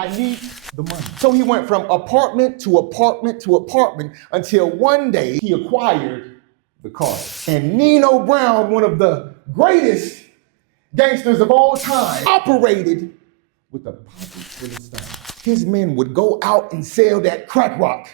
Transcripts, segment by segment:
I need the money. So he went from apartment to apartment to apartment until one day he acquired the car. And Nino Brown, one of the greatest gangsters of all time, operated with a pocket full of stones. His men would go out and sell that crack rock,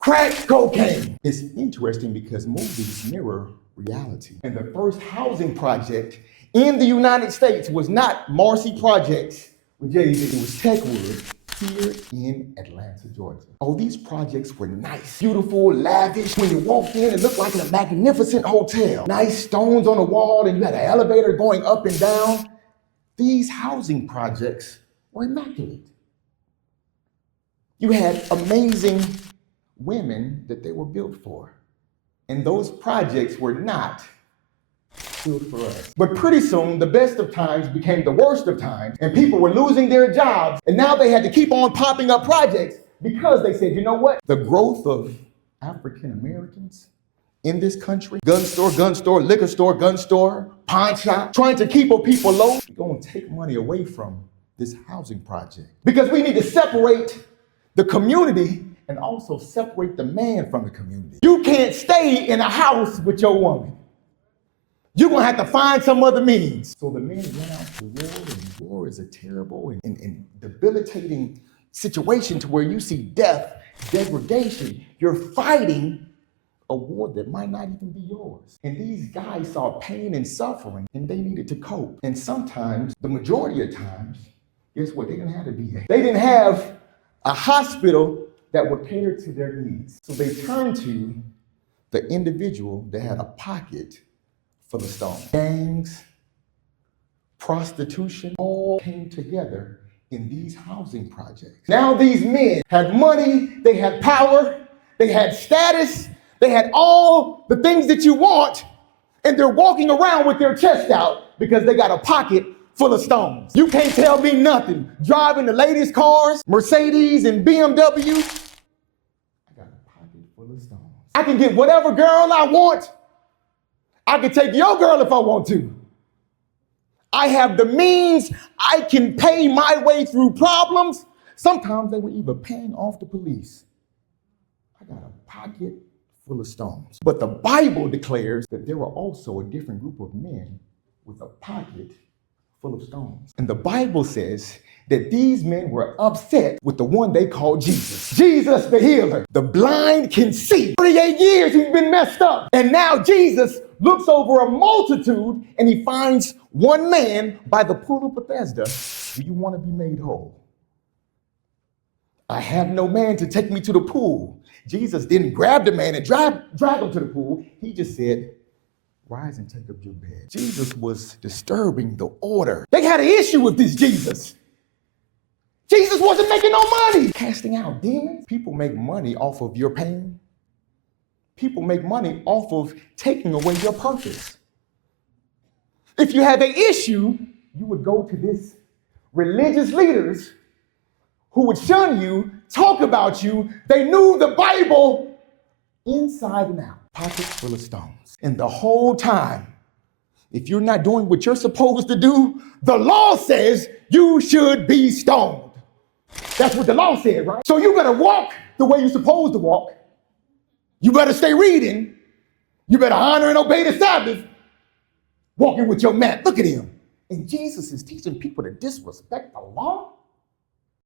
crack cocaine. It's interesting because movies mirror reality. And the first housing project in the United States was not Marcy Projects with Jay-Z, it was Techwood here in Atlanta, Georgia. Oh, these projects were nice, beautiful, lavish. When you walked in, it looked like a magnificent hotel. Nice stones on the wall, and you had an elevator going up and down. These housing projects were immaculate. You had amazing women that they were built for. And those projects were not built for us. But pretty soon, the best of times became the worst of times, and people were losing their jobs. And now they had to keep on popping up projects because they said, you know what? The growth of African Americans in this country, gun store, liquor store, gun store, pawn shop, trying to keep people low, we're going to take money away from this housing project. Because we need to separate the community and also separate the man from the community. You can't stay in a house with your woman. You're gonna have to find some other means. So the men went out to war, and war is a terrible and debilitating situation to where you see death, degradation. You're fighting a war that might not even be yours. And these guys saw pain and suffering, and they needed to cope. And sometimes, the majority of times, guess what? They didn't have a VA. They didn't have a hospital that would cater to their needs. So they turned to the individual that had a pocket full of stones. Gangs, prostitution, all came together in these housing projects. Now these men had money, they had power, they had status, they had all the things that you want, and they're walking around with their chest out because they got a pocket full of stones. You can't tell me nothing. Driving the latest cars, Mercedes and BMW. I got a pocket full of stones. I can get whatever girl I want. I can take your girl if I want to. I have the means. I can pay my way through problems. Sometimes they were even paying off the police. I got a pocket full of stones. But the Bible declares that there were also a different group of men with a pocket full of stones. And the Bible says that these men were upset with the one they called Jesus. Jesus the healer. The blind can see. 38 years he's been messed up. And now Jesus looks over a multitude and he finds one man by the Pool of Bethesda. Do you want to be made whole? I have no man to take me to the pool. Jesus didn't grab the man and drag him to the pool. He just said, rise and take up your bed. Jesus was disturbing the order. They had an issue with this Jesus. Jesus wasn't making no money. Casting out demons. People make money off of your pain. People make money off of taking away your purpose. If you have an issue, you would go to this religious leaders who would shun you, talk about you. They knew the Bible inside and out. Pockets full of stones. And the whole time, if you're not doing what you're supposed to do, the law says you should be stoned. That's what the law said, right? So you better walk the way you're supposed to walk. You better stay reading. You better honor and obey the Sabbath. Walking with your mat. Look at him. And Jesus is teaching people to disrespect the law.